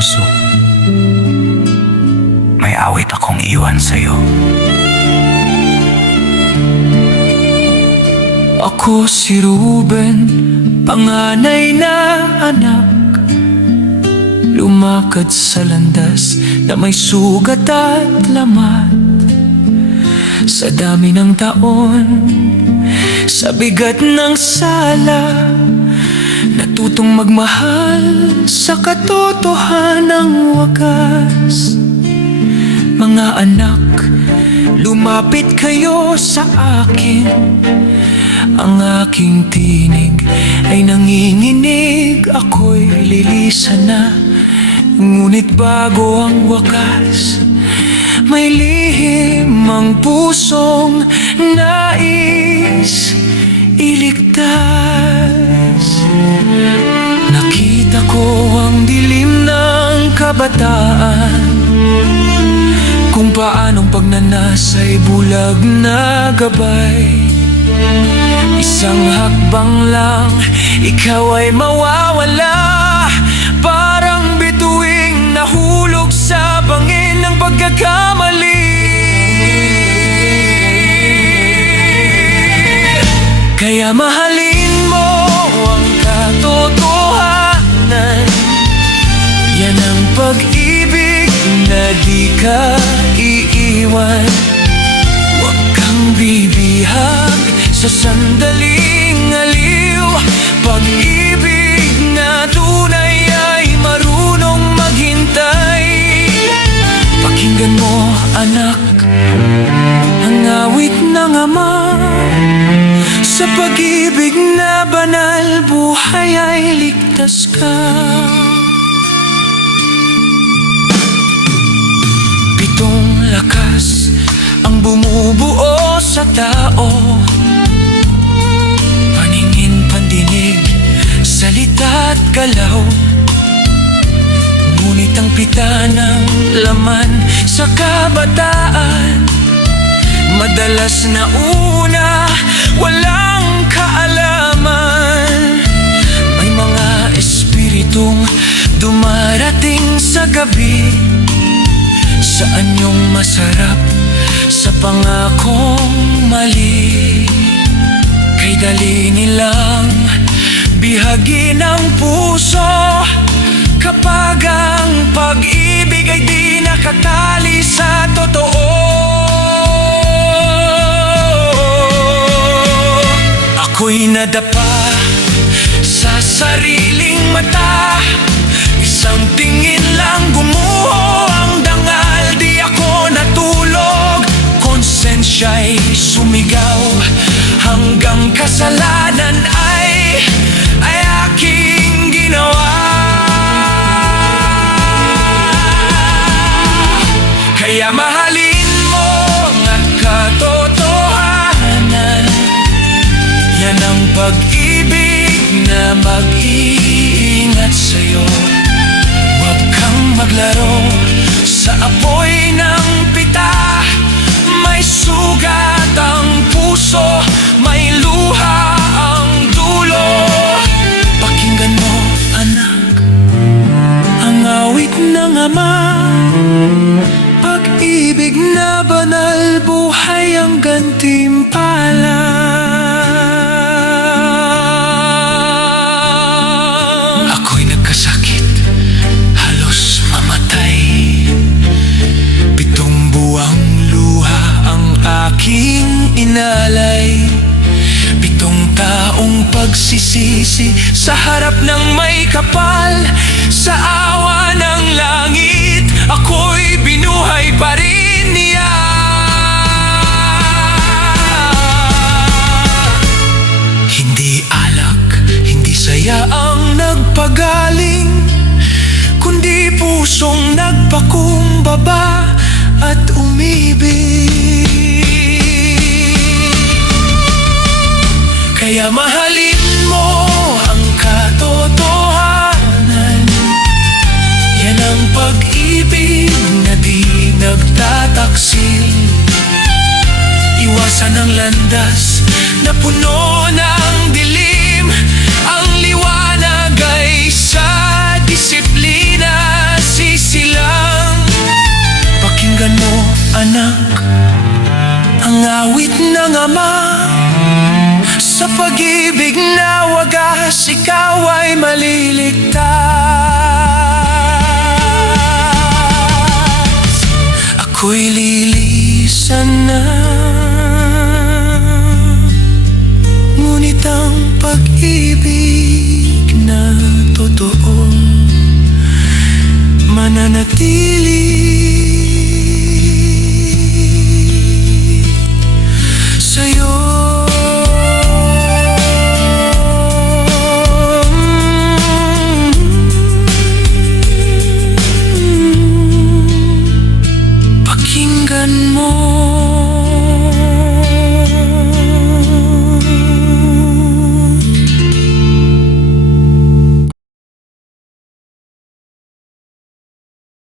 puso. May awit akong iwan sa'yo. Ako si Ruben, panganay na anak, lumakad sa landas na may sugat at lamat. Sa dami ng taon, sa bigat ng sala, natutong magmahal sa katotohanang wagas. Mga anak, lumapit kayo sa akin. Ang aking tinig ay nanginginig, ako'y lilisan na. Ngunit bago ang wakas, may lihim ang pusong nais iligtas. Nakita ko ang dilim ng kabataan, kung paanong pagnanasa'y bulag na gabay. Isang hakbang lang, ikaw ay mawawala, parang bituing nahulog sa bangin ng pagkakamali. Kaya mahalin mo ang katotohanan, yan ang pag-ibig na di ka iiwan. Huwag kang bibihag sa sandaling aliw, pag-ibig na tunay ay marunong maghintay. Pakinggan mo anak, ang awit ng ama, sa pag-ibig na banal, buhay ay ligtas ka. Pitong lakas ang bumubuo sa tao, paningin, pandinig, salita at galaw. Ngunit ang pita ng laman sa kabataan, madalas na una, walang kaalaman. May mga espiritong dumarating sa gabi, saan yung masarap sa pangakong mali. Kay dali nilang bihagin ang puso, kapag ang pag-ibig ay di nakatali sa totoo. Ako'y nadapa sa sariling mata, isang tingin lang gumuho ang dangal. Di ako natulog, konsensya'y sumigaw, hanggang kasalanan ay aking ginawa. Kaya mahalin mo ang katotohanan, yan ang pag-ibig na mag-iingat sa'yo. Huwag kang maglaro sa apoy ng pita, may sugat ang puso, may luha ang dulo. Pakinggan mo anak, ang awit ng ama, pag-ibig na banal, buhay ang gantimpala. Ako'y nagkasakit, halos mamatay, 7 buwang luha ang aking inalay. 7 taong pagsisisi sa harap ng may kapal, sa awa ng langit, ako'y binuhay pa rin niya. Hindi alak, hindi saya ang nagpagaling, kundi pusong nagpakumbaba at umibig. Kaya mahalin mo ang katotohanan, yan ang pag-ibig na di nagtataksil. Iwasan ang landas na puno ng dilim, ang liwanag ay sa disiplina. awit ng Ama. Sa pag-ibig na wagas, ikaw ay maliligtas. Ako'y lilisan na, ngunit ang pag-ibig na totoong mananatili sa'yo. Pakinggan mo